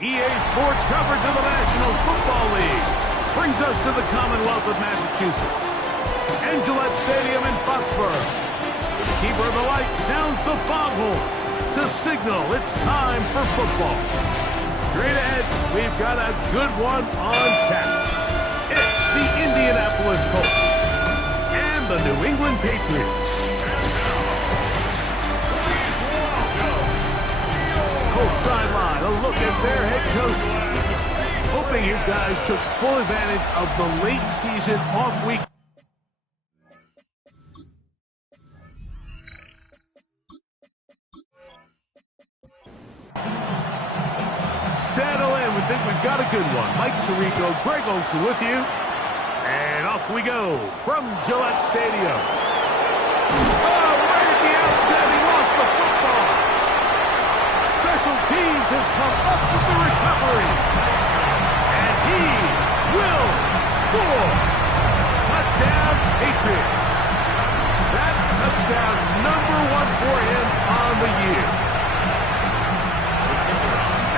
EA Sports coverage of the National Football League brings us to the Commonwealth of Massachusetts and Gillette Stadium in Foxborough. The keeper of the light sounds the foghorn to signal it's time for football. Straight ahead, we've got a good one on tap. It's the Indianapolis Colts and the New England Patriots. Colts sideline, a look at their head coach. Hoping his guys took full advantage of the late season off week. Settle in. We think we've got a good one. Mike Tirico, Greg Olson with you. And off we go from Gillette Stadium. Oh, right at the outset, he lost the football. Special teams has come up with the recovery. And he will score. Touchdown, Patriots. That touchdown #1 for him on the year.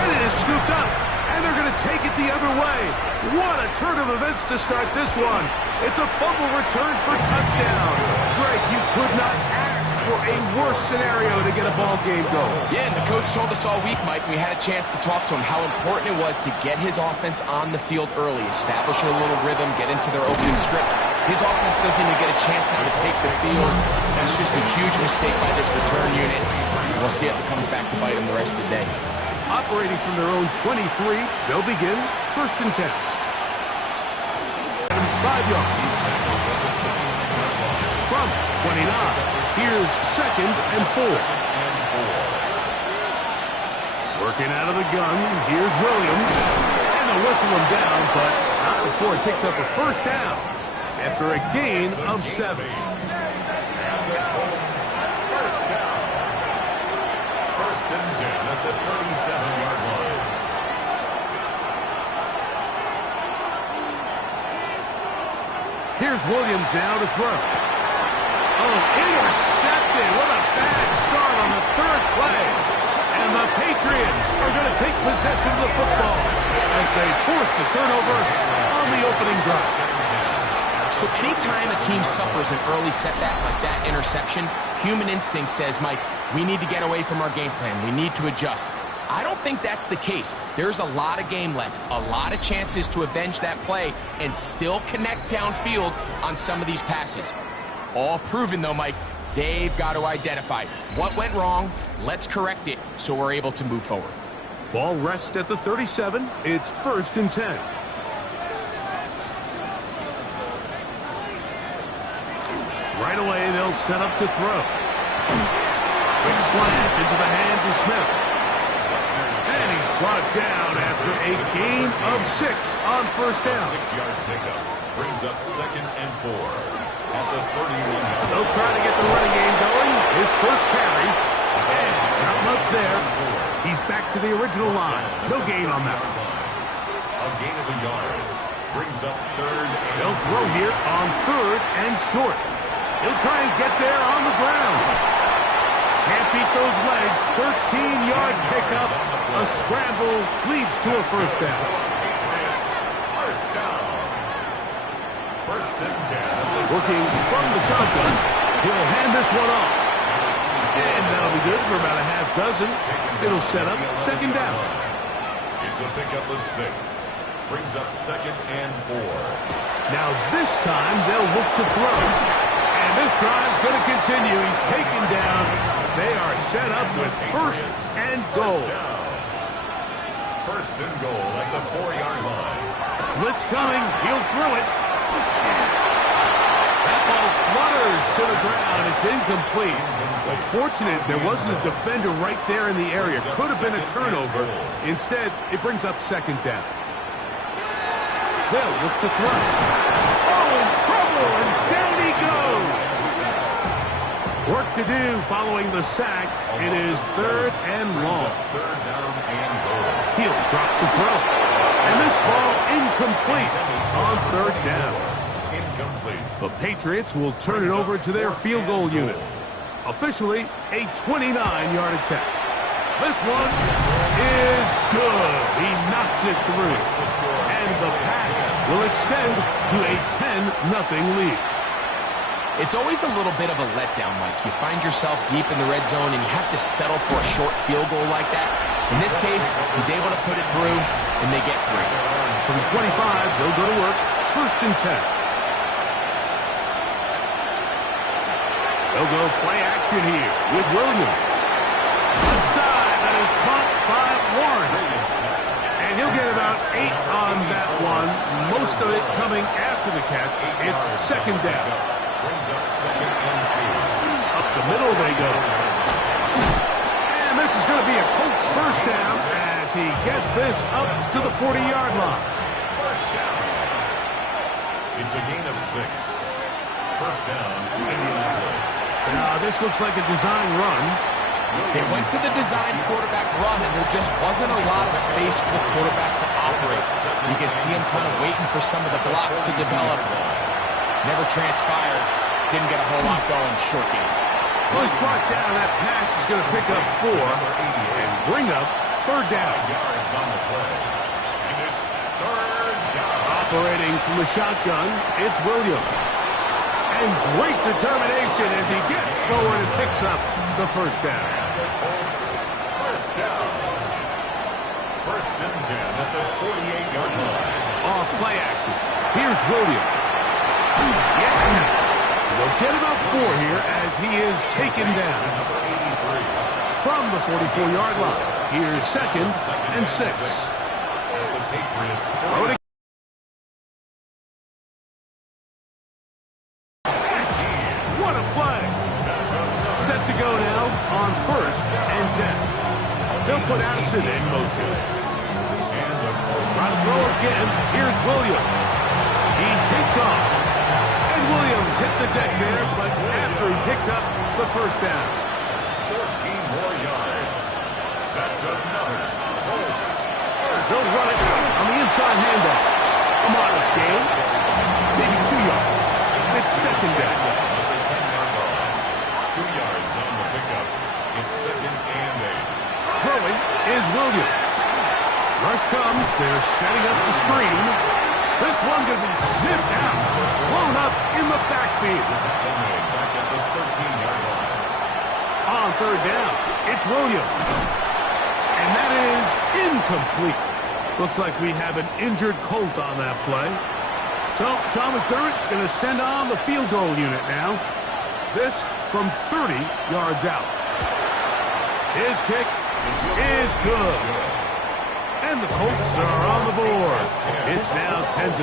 And it is scooped up, and they're going to take it the other way. What a turn of events to start this one. It's a fumble return for touchdown. Greg, you could not ask for a worse scenario to get a ball game going. Yeah, and the coach told us all week, Mike, we had a chance to talk to him, how important it was to get his offense on the field early, establish a little rhythm, get into their opening script. His offense doesn't even get a chance now to take the field. That's just a huge mistake by this return unit. We'll see if it comes back to bite him the rest of the day. Operating from their own 23, they'll begin 1st and 10. 5 yards. From 29, here's 2nd and 4. Working out of the gun, here's Williams. And they'll whistle him down, but not before he picks up a 1st down after a gain of 7. At the 37-yard line. Here's Williams now to throw. Oh, intercepted. What a bad start on the 3rd play. And the Patriots are going to take possession of the football as they force the turnover on the opening drive. So anytime a team suffers an early setback like that interception, human instinct says, Mike, we need to get away from our game plan. We need to adjust. I don't think that's the case. There's a lot of game left, a lot of chances to avenge that play and still connect downfield on some of these passes. All proven, though, Mike, they've got to identify what went wrong, let's correct it so we're able to move forward. Ball rests at the 37. It's 1st and 10. Right away, they'll set up to throw. Quick slant into the hands of Smith. And he's brought down after a gain of 6 on 1st down. 6-yard pickup brings up 2nd and 4 at the 31-yard. They'll try to get the running game going. His 1st carry. And not much there. He's back to the original line. No gain on that. A gain of a yard brings up 3rd. They'll throw here on 3rd and short. He'll try and get there on the ground. Can't beat those legs. 13-yard pickup. A scramble leads to a 1st down. Patriots, 1st down. 1st and 10. Working from the shotgun. He'll hand this one off. And that'll be good for about a half dozen. It'll set up 2nd down. It's a pickup of 6. Brings up 2nd and 4. Now this time they'll look to throw. And this drive's going to continue. He's taken down. They are set up with 1st and goal. 1st and goal at the 4-yard line. Blitz coming. He'll throw it. That ball flutters to the ground. It's incomplete. Well, fortunate there wasn't a defender right there in the area. Could have been a turnover. Instead, it brings up 2nd down. They'll look to throw. Oh, in trouble, and down he goes. Work to do following the sack. It is 3rd and long. 3rd down and goal. He'll drop to throw. And this ball incomplete on 3rd down. Incomplete. The Patriots will turn it over to their field goal unit. Officially, a 29-yard attempt. This one is good. He knocks it through. And the Pats will extend to a 10-0 lead. It's always a little bit of a letdown, Mike. You find yourself deep in the red zone, and you have to settle for a short field goal like that. In this case, he's able to put it through, and they get 3. From 25, they'll go to work. 1st and 10. They'll go play action here with Williams. Left side, that is caught by Warren. And he'll get about 8 on that one. Most of it coming after the catch. It's 2nd down. Brings up 2nd and 2. Up the middle they go. And this is going to be a Colts 1st down as he gets this up to the 40-yard line. 1st down. It's a gain of 6. 1st down, Indianapolis. Now, this looks like a design run. They went to the design quarterback run, and there just wasn't a lot of space for the quarterback to operate. You can see him kind of waiting for some of the blocks to develop. Never transpired. Didn't get a whole lot going. Short game. Well, he's brought down. That pass is going to pick up 4 and bring up 3rd down. Yards on the play. And it's 3rd down. Operating from the shotgun, it's Williams. And great determination as he gets forward and picks up the 1st down. The Colts, 1st down. 1st and 10 at the 48-yard line. Off play action. Here's Williams. Yeah. They'll get about 4 here as he is taken down. Number 83. From the 44-yard line. Here's 2nd and 6. At the Patriots. Throw it. What a play. Set to go now on 1st and 10. They'll put Addison in motion. Try to throw again. Here's Williams. He takes off. And Williams hit the deck there, but after he picked up the 1st down. 14 more yards. That's another Colts. They'll run it on the inside handoff. A modest gain. Maybe 2 yards. It's 2nd down. At the 10-yard line. 2 yards on the pickup. It's 2nd and 8. Throwing is Williams. Rush comes. They're setting up the screen. This one going to be sniffed out. Blown up in the backfield. Back at the 13-yard line. On 3rd down, it's Williams. And that is incomplete. Looks like we have an injured Colt on that play. So, Sean McDermott going to send on the field goal unit now. This from 30 yards out. His kick is good. And the Colts are on the board. It's now 10-3.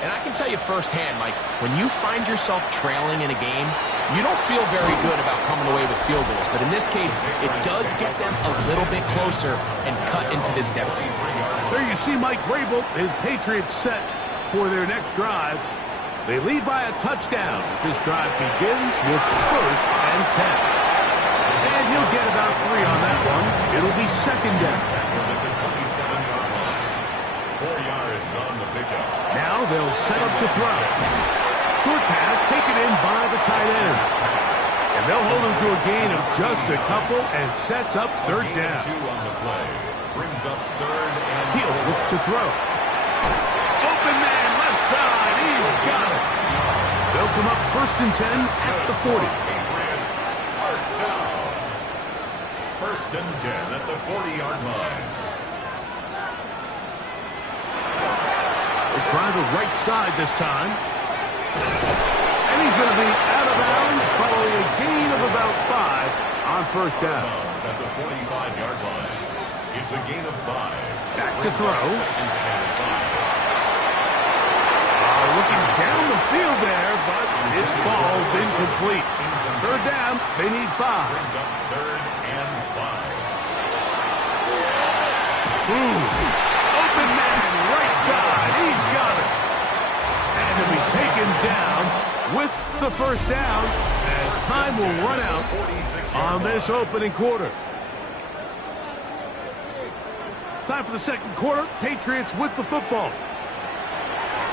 And I can tell you firsthand, Mike, when you find yourself trailing in a game, you don't feel very good about coming away with field goals. But in this case, it does get them a little bit closer and cut into this deficit. There you see Mike Vrabel, his Patriots set for their next drive. They lead by a touchdown as this drive begins with 1st and 10. And he'll get about 3 on that one. It'll be 2nd down. At the 27-yard line. 4 yards on the pickup. Now they'll set up to throw. Short pass taken in by the tight end. And they'll hold him to a gain of just a couple and sets up 3rd down. 2 on the play. Brings up 3rd and He'll look to throw. Open man, left side. He's got it. They'll come up 1st and 10 at the 40. Patriots, 1st down. 1st and 10 at the 40-yard line. They try the right side this time. And he's going to be out of bounds following a gain of about 5 on 1st down. At the 45-yard line. It's a gain of 5. Back to throw. Looking down the field there, but it falls incomplete. 3rd down, they need 5. Brings up 3rd and 5. Open man, right side, he's got it. And he'll be taken down with the 1st down as time will run out on this opening quarter. Time for the 2nd quarter. Patriots with the football.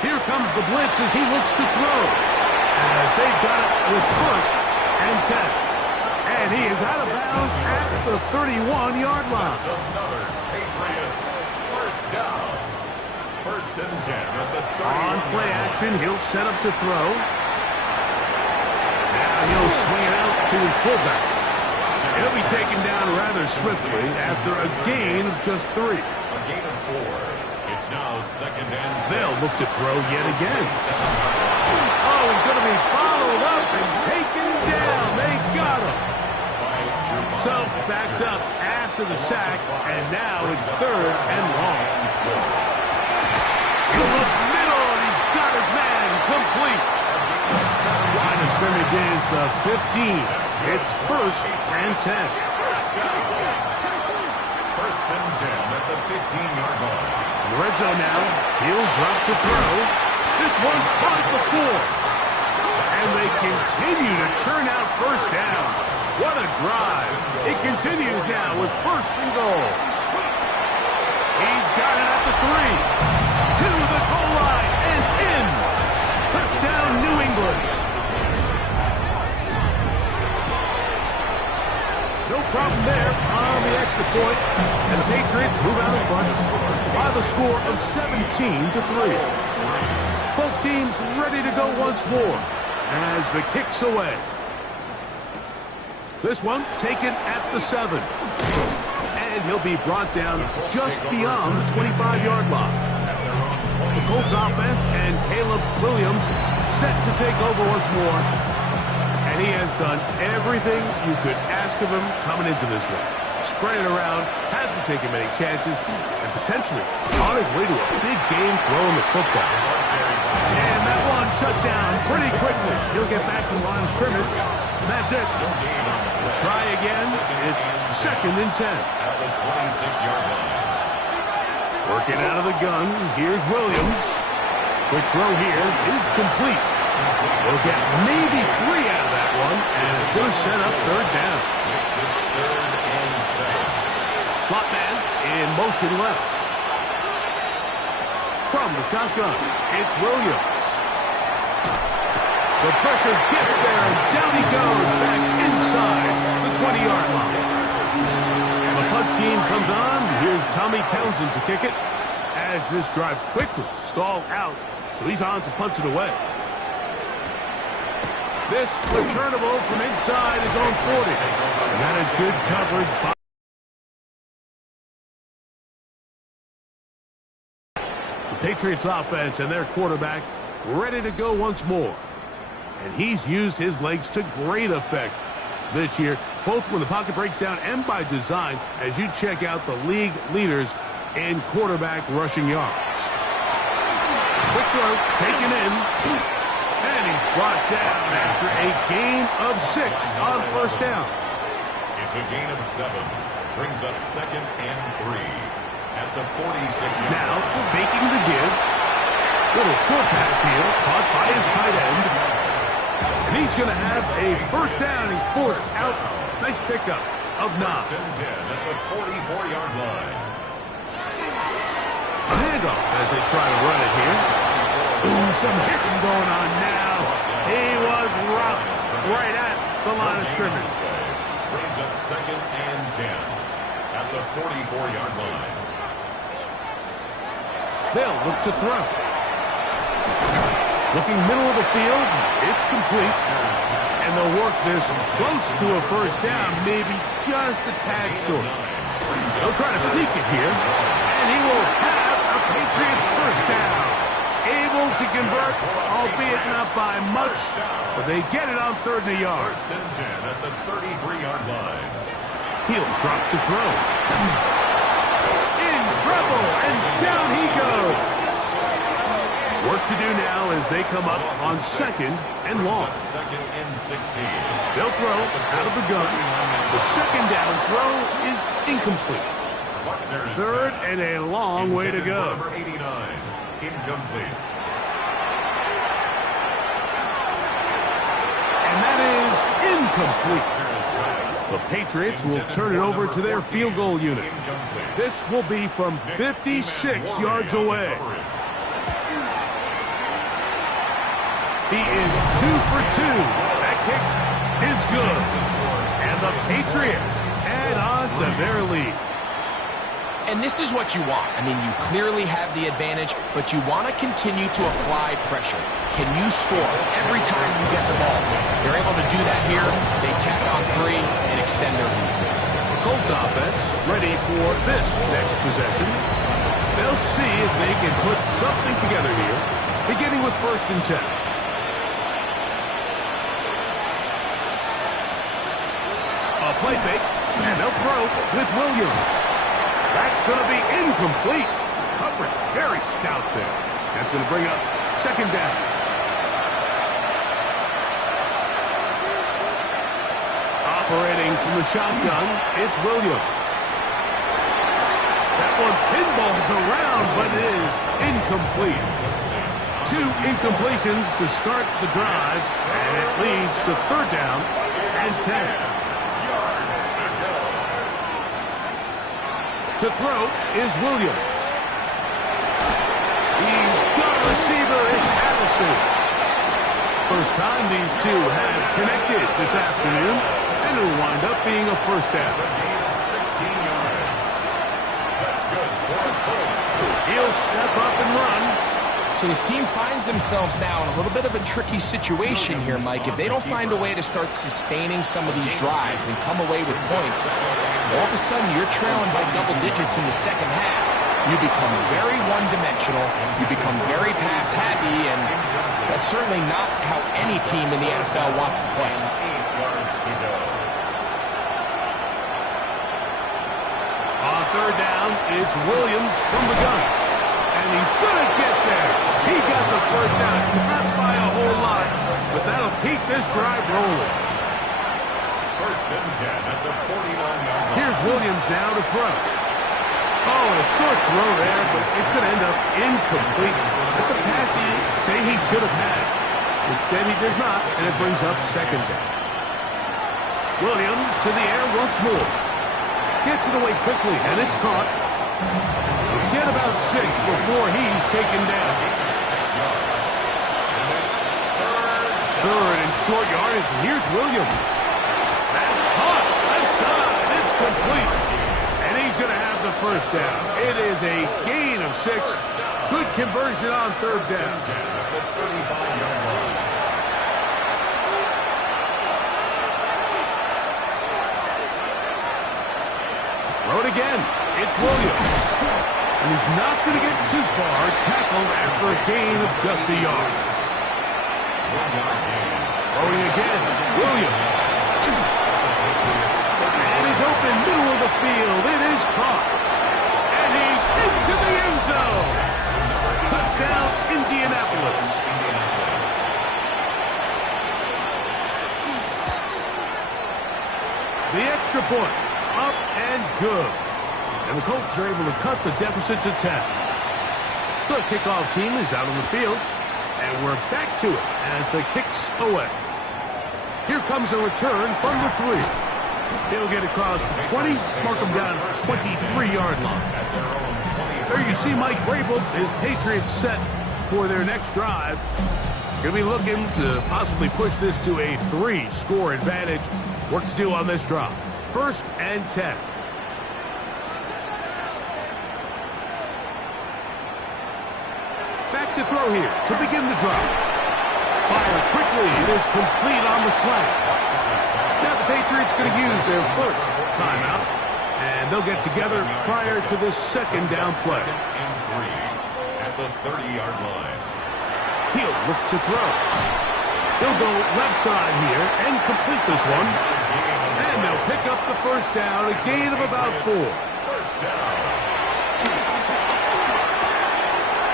Here comes the blitz as he looks to throw. As they've got it with 1st and 10. And he is out of bounds at the 31-yard line. That's another Patriots first down. First and 10 at the 30. On play action, he'll set up to throw. Now he'll swing it out to his fullback. He'll be taken down rather swiftly after a gain of just 3. A gain of 4. It's now second and 6. They'll look to throw yet again. Oh, he's going to be followed up and taken down. They got him. So backed up after the sack, and now it's third and long. He'll look middle, and he's got his man complete. Line of scrimmage is the 15. It's first and 10. First and 10 at the 15-yard line. In the red zone now, he'll drop to throw. This one caught the 4. And they continue to churn out first down. What a drive. It continues now with first and goal. He's got it at the 3. To the goal line and in. Touchdown, New England. No problem there on the extra point. And the Patriots move out in front by the score of 17-3. Both teams ready to go once more as the kick's away. This one taken at the 7. And he'll be brought down just beyond the 25-yard line. The Colts offense and Caleb Williams set to take over once more. And he has done everything you could ask of him coming into this one. Spread it around, hasn't taken many chances, and potentially on his way to a big game throwing the football. And that one shut down pretty quickly. He'll get back to the line of scrimmage. And that's it. We'll try again. It's second and 10. At the 26-yard line. Working out of the gun. Here's Williams. Quick throw here is complete. They'll get maybe 3 out of that one, and it's going to set up third down. Makes it third and 7. Slot man in motion left. From the shotgun, it's Williams. The pressure gets there, and down he goes back inside the 20-yard line. The punt team comes on. Here's Tommy Townsend to kick it as this drive quickly stalled out, so he's on to punt it away. This returnable from inside his own 40. And that is good coverage by the Patriots offense and their quarterback ready to go once more. And he's used his legs to great effect this year, both when the pocket breaks down and by design, as you check out the league leaders in quarterback rushing yards. Quick throw, taken in. And he's brought down after a gain of 6 on first down. It's a gain of 7. Brings up second and 3 at the 46. Now faking the give. Little short pass here, caught by his tight end. And he's going to have a first down. He's forced out. Nice pickup of 9. First and 10 at the 44-yard line. A handoff as they try to run it here. Ooh, some hitting going on now. He was rocked right at the line of scrimmage. Brings up second and 10 at the 44-yard line. They'll look to throw. Looking middle of the field, it's complete. And they'll work this close to a first down, maybe just a tad short. They'll try to sneak it here, and he will have a Patriots first down. Able to convert, albeit not by much, but they get it on third and a yard. First and 10 at the 33-yard line. He'll drop to throw. In trouble, and down he goes. Work to do now as they come up on second and long. Second and 16. They'll throw out of the gun. The second down throw is incomplete. Third and a long way to go. Number 89, incomplete. And that is incomplete. The Patriots will turn it over to their field goal unit. This will be from 56 yards away. He is 2 for 2. That kick is good. And the The Patriots add on to their lead. And this is what you want. I mean, you clearly have the advantage, but you want to continue to apply pressure. Can you score every time you get the ball? They're able to do that here. They tack on 3 and extend their lead. The Colts offense ready for this next possession. They'll see if they can put something together here, beginning with 1st and 10. A play fake, and they'll throw with Williams. That's going to be incomplete. Coverage very stout there. That's going to bring up 2nd down. Operating from the shotgun, it's Williams. That one pinballs around, but it is incomplete. 2 incompletions to start the drive, and it leads to 3rd down and 10. To throw is Williams. He's got a receiver. It's Addison. First time these two have connected this afternoon, and it'll wind up being a 1st down. 16 yards. That's good for the Colts. He'll step up and run. So this team finds themselves now in a little bit of a tricky situation here, Mike. If they don't find a way to start sustaining some of these drives and come away with points, all of a sudden you're trailing by double digits in the 2nd half. You become very one-dimensional. You become very pass-happy, and that's certainly not how any team in the NFL wants to play. 8 yards to go. On 3rd down, it's Williams from the gun. And he's going to get there. He got the 1st down, not by a whole lot, but that'll keep this drive rolling. 1st and 10 at the 49-yard line. Here's Williams now to throw. Oh, a short throw there, but it's going to end up incomplete. That's a pass he say he should have had. Instead, he does not, and it brings up 2nd down. Williams to the air once more. Gets it away quickly, and it's caught. Get about 6 before he's taken down. 6 yards. And it's 3rd and short yardage, and here's Williams. That's caught. Left side. It's complete. And he's going to have the 1st down. It is a gain of 6. Good conversion on 3rd down. At the 35-yard line. Throw it again. It's Williams. And he's not going to get too far. Tackled after a gain of just a yard. 1 yard gain. Throwing again. Williams. And he's open middle of the field. It is caught. And he's into the end zone. Touchdown, Indianapolis. The extra point. Up and good. And the Colts are able to cut the deficit to 10. The kickoff team is out on the field. And we're back to it as the kick's away. Here comes a return from the 3. He'll get across the 20, mark him down at the 23-yard line. There you see Mike Vrabel, his Patriots set for their next drive. Going to be looking to possibly push this to a 3-score advantage. Work to do on this drive. 1st and 10. Back to throw here to begin the drive. Fires quickly. It is complete on the slant. Now the Patriots going to use their 1st timeout, and they'll get together prior to this 2nd down play. 2nd and 3 at the 30-yard line. He'll look to throw. He'll go left side here and complete this one. And they'll pick up the 1st down, a gain of about 4. 1st down.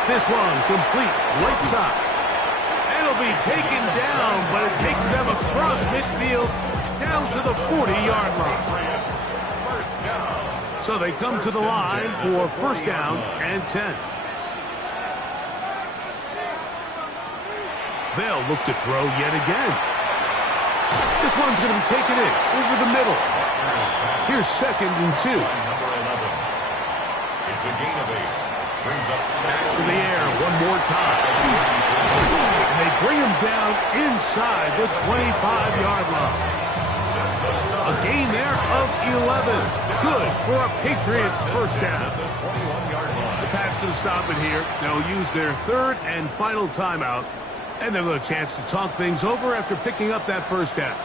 This one complete right side. It'll be taken down, but it takes them across midfield down to the 40-yard line. 1st down. So they come to the line for 1st down and 10. They'll look to throw yet again. This one's going to be taken in over the middle. Here's 2nd and 2. Number 11. It's a gain of 8. Brings up To the air one more time. And they bring him down inside the 25-yard line. That's enough A gain there of 11. Good for a Patriots first down. The Pats going to stop it here. They'll use their third and final timeout. And they'll have a chance to talk things over after picking up that first down.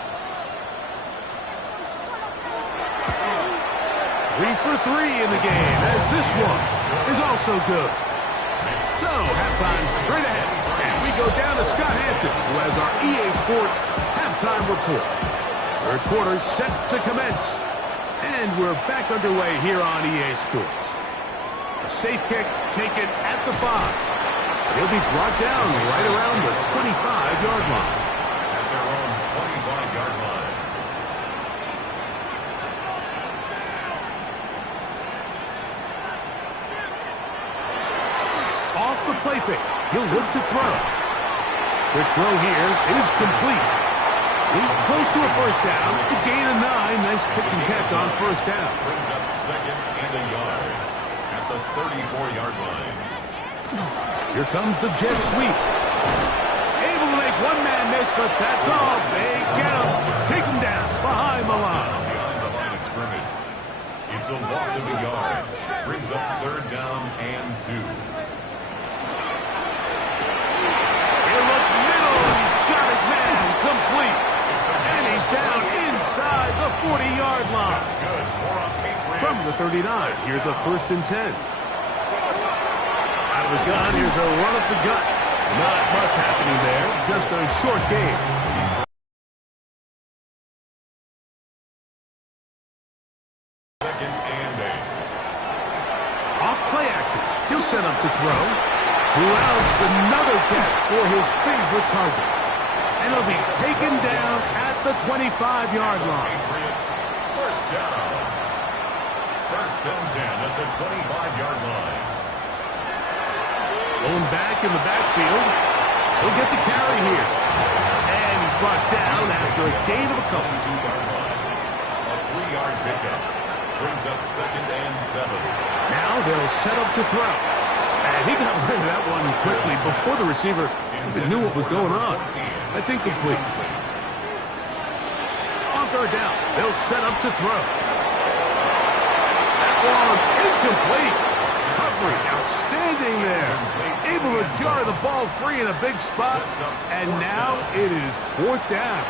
3 for 3 in the game, as this one is also good. So, halftime straight ahead. And we go down to Scott Hanson, who has our EA Sports halftime report. Third quarter set to commence. And we're back underway here on EA Sports. A safe kick taken at the 5. He'll be brought down right around the 25-yard line. At their own 25-yard line. Off the play fake. He'll look to throw. Quick throw here is complete. He's close to a first down. It's a gain of 9. Nice pitch and catch on first down. Brings up second and a yard at the 34-yard line. Here comes the jet sweep. Able to make one man miss, but that's all. They get him. Take him down behind the line. Behind the line of scrimmage. It's a loss of a yard. Brings up third down and 2. He'll look middle. He's got his man complete. And he's down inside the 40-yard line. That's good for a Patriots. From the 39, here's a 1st and 10. Out of the gun, here's a run up the gut. Not much happening there, just a short game. Second and 8. Off play action, he'll set up to throw. Who else? Another catch for his favorite target. And he'll be taken down at the 25-yard line. Patriots, first down. First and 10 at the 25-yard line. Going back in the backfield. He'll get the carry here. And he's brought down after a gain of a couple. 22-yard line. A 3-yard pickup. Brings up second and 7. Now they'll set up to throw. And he got rid of that one quickly before the receiver even knew what was going on. That's incomplete. On third down, they'll set up to throw. That one incomplete. Recovery outstanding there. Able to jar the ball free in a big spot. And now it is 4th down.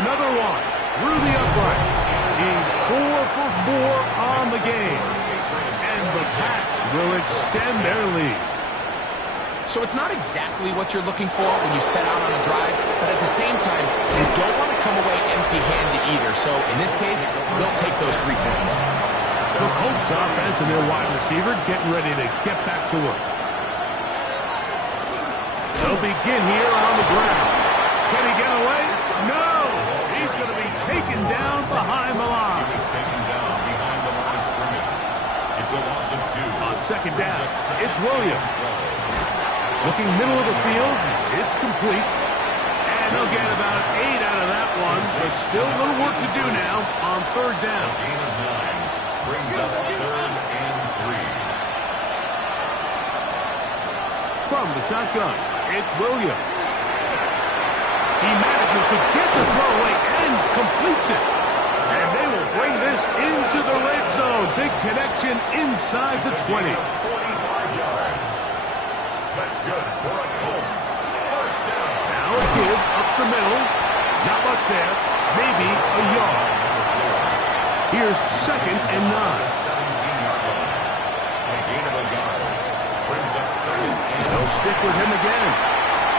Another one through the uprights. He's 4 for 4 on the game. And the Pats will extend their lead. So it's not exactly what you're looking for when you set out on a drive, but at the same time, you don't want to come away empty-handed either. So in this case, they'll take those 3 points. The Colts offense and their wide receiver getting ready to get back to work. They'll begin here on the ground. Can he get away? No! He's going to be taken down behind the line. He was taken down behind the line of scrimmage. It's a loss of 2. On second down, it's Williams. Looking middle of the field, it's complete. And they'll get about 8 out of that one, but still a little work to do now on third down. Gain of 9 brings up third and 3. From the shotgun, it's Williams. He manages to get the throwaway and completes it. And they will bring this into the red zone. Big connection inside the 20. 45 yards. That's good for a Colts. First down. Now a give up the middle. Not much there. Maybe a yard. Here's second and 9. 17-yard line. A gain of a yard. Brings up second and They'll stick with him again.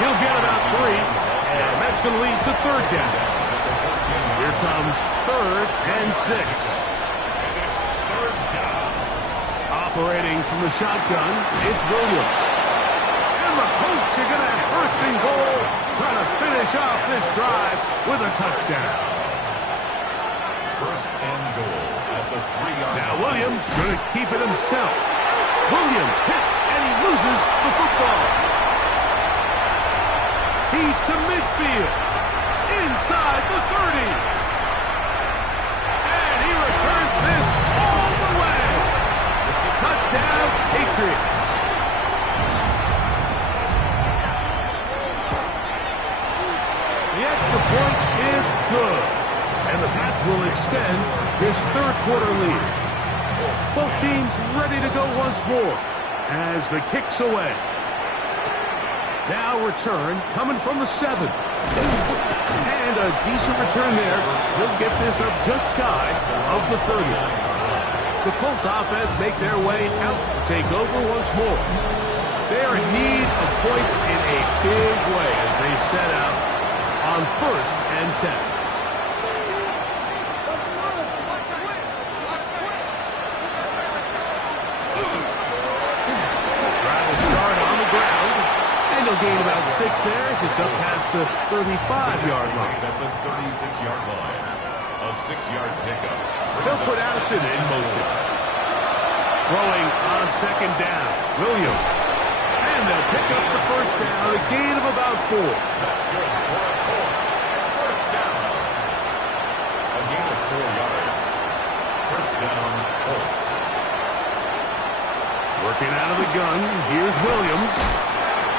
He'll get about 3. And that's going to lead to third down. Here comes third and 6. And it's third down. Operating from the shotgun, it's Williams. And the Colts are going to have first and goal, trying to finish off this drive with a touchdown. First and goal at the 3-yard line. Now Williams going to keep it himself. Williams hit, and he loses the football. He's to midfield, inside the 30. And he returns this all the way. Touchdown, Patriots. The extra point is good. And the lead. Both teams ready to go once more as the kick's away. Now return coming from the 7. And a decent return there. He'll get this up just shy of the 30. The Colts offense make their way out to take over once more. They are in need of points in a big way as they set out on 1st and 10. Gain about 6 there as it's up past the 35-yard line. At the 36-yard line. A 6-yard pickup. They'll put Addison in motion. Throwing on 2nd down. Williams. And they'll pick up the 1st down. A gain of about 4. That's good for the Colts. 1st down. A gain of 4 yards. 1st down, Colts. Working out of the gun. Here's Williams.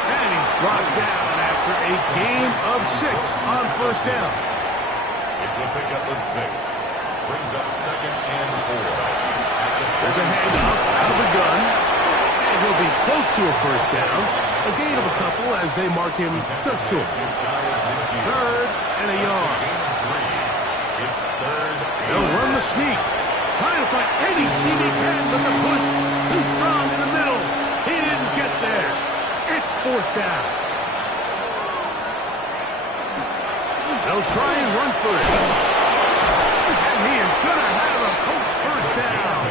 And he's brought down after a gain of 6 on 1st down. It's a pickup of 6. Brings up 2nd and 4. There's a handoff out of the gun. And he'll be close to a 1st down. A gain of a couple as they mark him just short. 3rd and a yard. It's 3rd. They'll run the sneak. Trying to find any CD pass on the push. Too strong in the middle. He didn't get there. It's 4th down. They'll try and run for it. And he is going to have a Colts 1st down.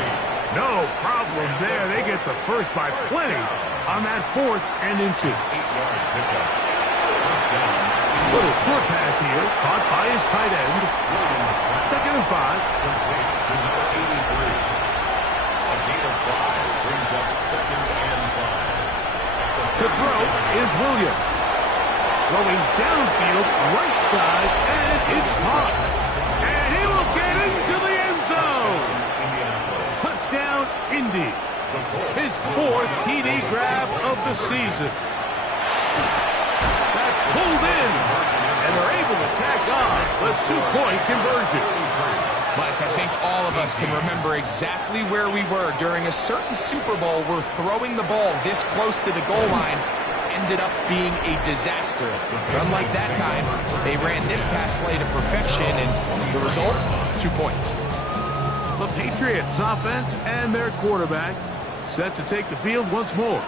No problem there. They get the 1st by plenty on that 4th and inches. 8-yard pickup. 1st down. Little short pass here, caught by his tight end. 2nd and 5. Complete to number 83. A gain of 5 brings up 2nd and 5. To throw is Williams. Throwing downfield, right side, and it's caught. And he will get into the end zone. Touchdown, Indy. His 4th TD grab of the season. That's pulled in. And they're able to tack on the 2-point conversion. Mike, I think all of us can remember exactly where we were during a certain Super Bowl where throwing the ball this close to the goal line ended up being a disaster. But unlike that time, they ran this pass play to perfection, and the result, 2 points. The Patriots offense and their quarterback set to take the field once more.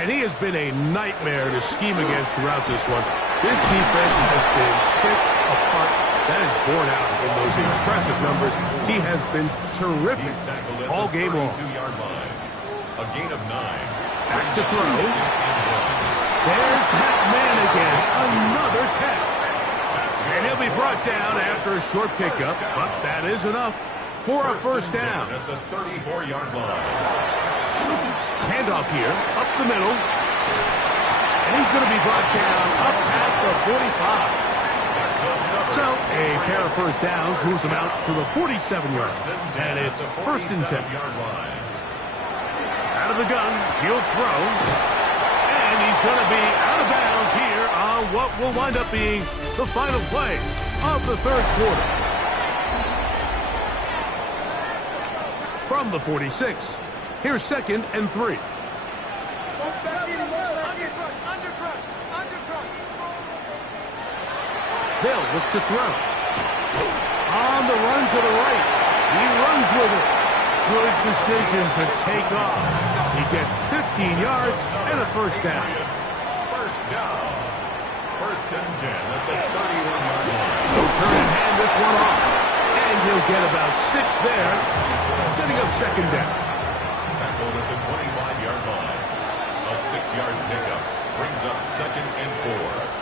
And he has been a nightmare to scheme against throughout this one. This defense has been picked apart. That is borne out in those impressive numbers. He has been terrific all game long. 2-yard line. A gain of 9. Back to throw. There's that man again. Another catch. And he'll be brought down after a short pickup, but that is enough for a 1st down. At the 34-yard line. Handoff here, up the middle. And he's going to be brought down up past the 45. So a pair of 1st downs moves him out to the 47-yard. And it's 1st and 10. Out of the gun, he'll throw. And he's going to be out of bounds here on what will wind up being the final play of the 3rd quarter. From the 46, here's 2nd and 3. They'll look to throw. On the run to the right. He runs with it. Good decision to take off. He gets 15 yards and a 1st down. 1st down. 1st and 10 at the 31-yard line. He'll turn and hand this one off. And he'll get about 6 there, setting up 2nd down. Tackled at the 25-yard line. A 6-yard pickup brings up 2nd and 4.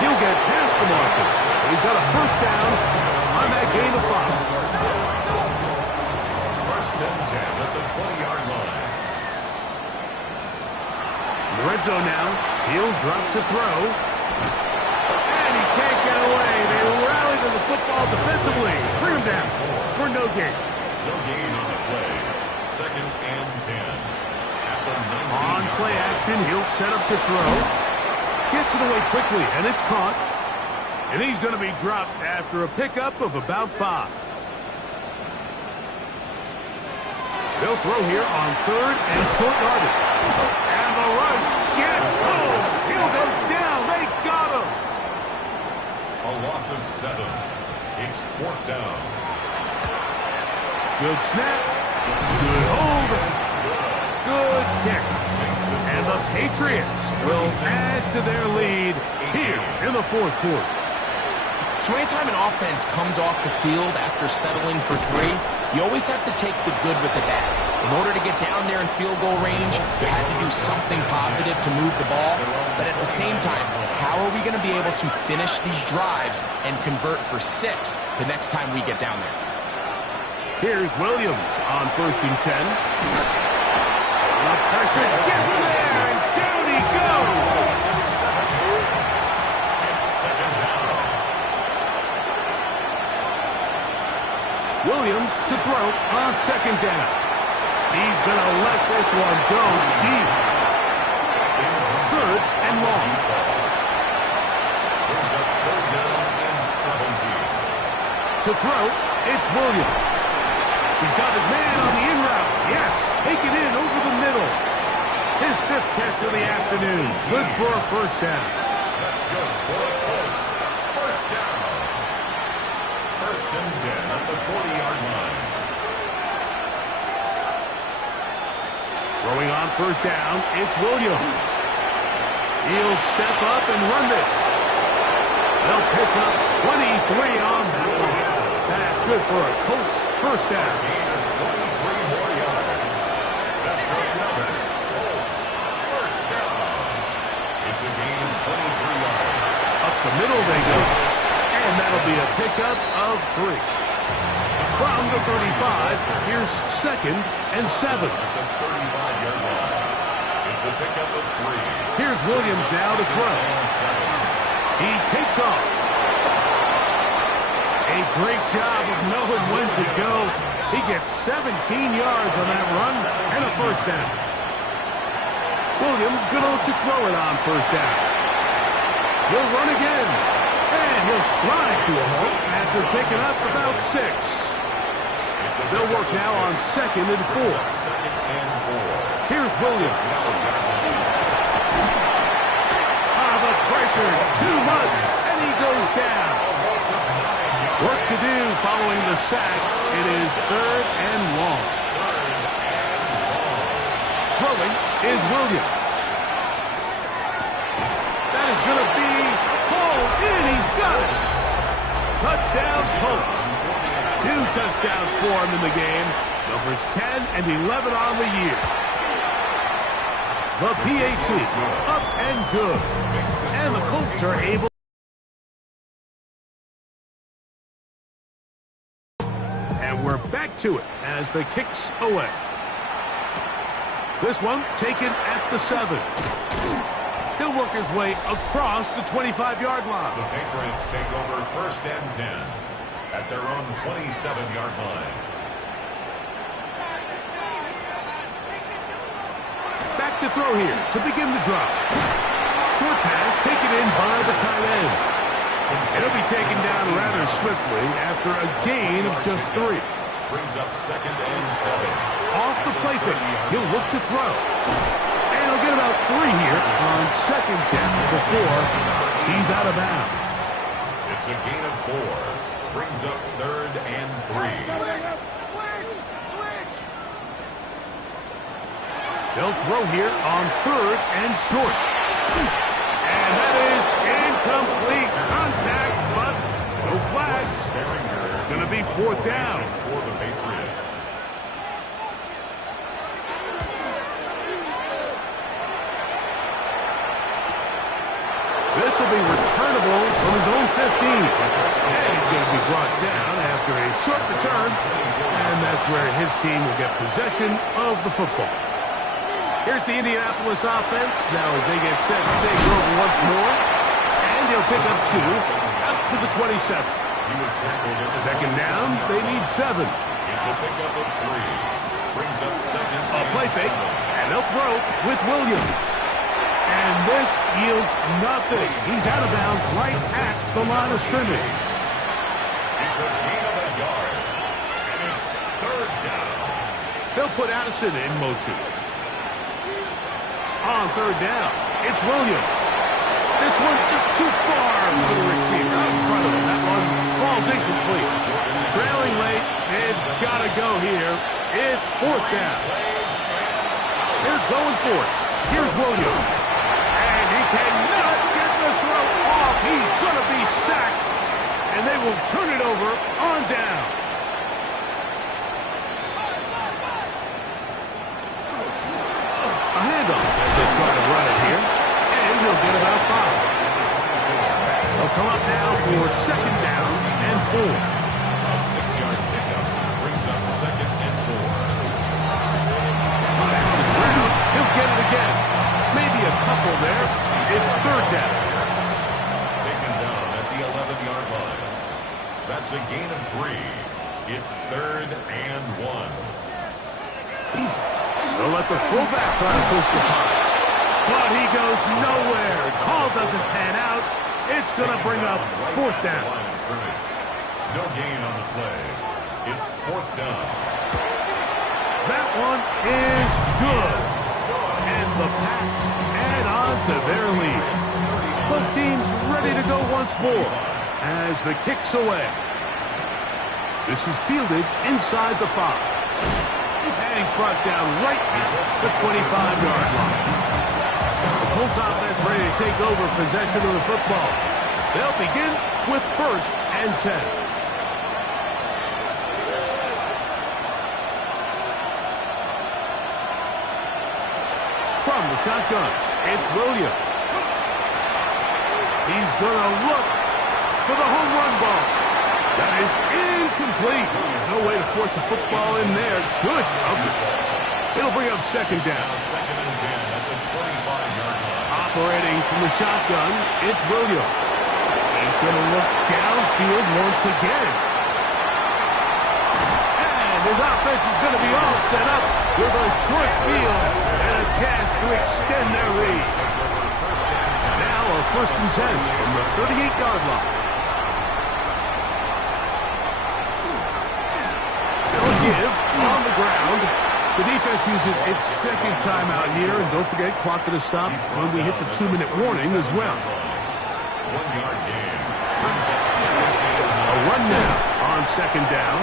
He'll get past the markers. So he's got a 1st down on that gain of 5. 1st and 10 at the 20-yard line. In the red zone now. He'll drop to throw. And he can't get away. They rally to the football defensively. Bring him down for no gain. No gain on the play. 2nd and 10. At the 19-yard On play action, he'll set up to throw. Gets it away quickly, and it's caught. And he's going to be dropped after a pickup of about 5. They'll throw here on 3rd and short yardage. And the rush gets home. He'll go down. They got him. A loss of 7. It's 4th down. Good snap. Good hold. Good kick. And the Patriots will add to their lead here in the 4th quarter. So anytime an offense comes off the field after settling for 3, you always have to take the good with the bad. In order to get down there in field goal range, you had to do something positive to move the ball. But at the same time, how are we going to be able to finish these drives and convert for 6 the next time we get down there? Here's Williams on 1st and 10. The pressure gets there, and down he goes. Williams to throw on 2nd down. He's going to let this one go deep. 3rd and long. Brings up 3rd down and 17. To throw, it's Williams. He's got his man on the in route. Yes, take it in over the middle. His 5th catch of the afternoon. Good for a 1st down. That's good for the Colts. 1st down. 1st and 10 at the 40-yard line. Throwing on 1st down, it's Williams. He'll step up and run this. They'll pick up 23 on that one. That's good for a Colts 1st down. Gain of 23 more yards. That's another Colts 1st down. It's a gain of 23 yards. Up the middle they go. And that'll be a pickup of 3. From the 35, here's 2nd and 7. At the 35-yard line. It's a pickup of 3. Here's Williams now to throw. He takes off. A great job of knowing when to go. He gets 17 yards on that run and a 1st down. Williams going to look to throw it on 1st down. He'll run again. And he'll slide to a halt after picking up about 6. They'll work now on 2nd and 4. Here's Williams. The pressure, too much, and he goes down. Work to do following the sack. It is 3rd and long. Throwing is Williams. That is going to be hauled in. He's got it. Touchdown, Colts. 2 touchdowns for him in the game. Numbers 10 and 11 on the year. The PAT, up and good. And the Colts are able. And we're back to it as the kick's away. This one taken at the 7. He'll work his way across the 25-yard line. The Patriots take over 1st and 10 at their own 27-yard line. Back to throw here to begin the drive. Short pass taken in by the tight end. It'll be taken down rather swiftly after a gain of just 3. Brings up 2nd and 7. Off the play fake, he'll look to throw. And he'll get about 3 here on 2nd down before he's out of bounds. It's a gain of 4. Brings up 3rd and 3. They'll throw here on 3rd and short. And that is incomplete contact, but no flags. It's going to be 4th down. For the Patriots. This will be returnable from his own 15. And he's going to be brought down after a short return. And that's where his team will get possession of the football. Here's the Indianapolis offense. Now as they get set to take over once more. And he'll pick up 2 out to the 27. He was tackled at the 2nd down, they need 7. It's a pickup of 3. Brings up 2nd. A play fake, and they'll throw with Williams. And this yields nothing. He's out of bounds right at the line of scrimmage. It's a gain of a yard. And it's third down. They'll put Addison in motion. On third down, it's Williams. This one just too far for the receiver out in front of him. That one falls incomplete. Trailing late, they've got to go here. It's fourth down. Here's going for it. Here's Williams. And he cannot get the throw off. He's going to be sacked. And they will turn it over on down. A handoff as they try to run it here. And he'll get about 5. They'll come up now for second down and 4. A 6-yard pickup brings up second and 4. Back to the ground. He'll get it again. Maybe a couple there. It's third down. Taken down at the 11-yard line. That's a gain of 3. It's third and 1. They'll let the fullback try to push the punt. But he goes nowhere. Call doesn't pan out. It's going to bring up fourth down. No gain on the play. It's fourth down. That one is good. And the Pats add on to their lead. Both teams ready to go once more as the kick's away. This is fielded inside the 5. And he's brought down right at the 25-yard line. The Colts offense ready to take over possession of the football. They'll begin with first and 10. From the shotgun, it's Williams. He's going to look for the home run ball. That is incomplete. No way to force the football in there. Good coverage. It'll bring up second down. Second and 10 at the 25-yard line. Operating from the shotgun, it's Williams. He's going to look downfield once again. And his offense is going to be all set up with a short field and a chance to extend their lead. Now a first and 10 from the 38-yard line. Give on the ground. The defense uses its second timeout here, and don't forget, clock to stop when we hit the 2-minute warning as well. 1-yard gain. A run now on second down,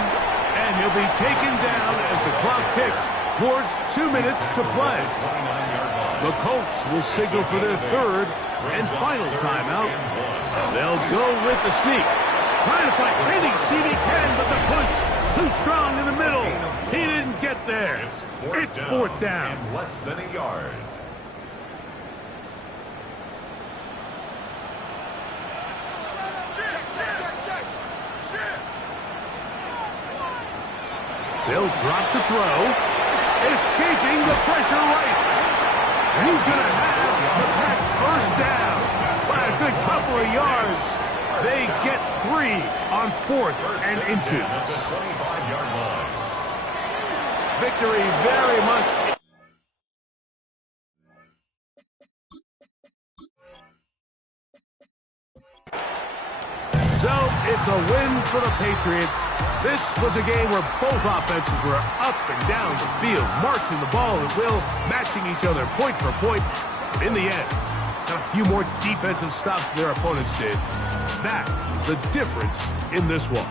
and he'll be taken down as the clock ticks towards 2 minutes to play. The Colts will signal for their third and final timeout. They'll go with the sneak. Trying to find any seam he can, but the push too strong in the middle. He didn't get there. It's fourth down. And less than a yard. They'll drop to throw. Escaping the pressure right. And he's going to have the Pats first down. By a good couple of yards. They get 3 on 4th and inches. At the 25-yard line. Victory very much. So it's a win for the Patriots. This was a game where both offenses were up and down the field, marching the ball at will, matching each other point for point. In the end, got a few more defensive stops than their opponents did. That is the difference in this one.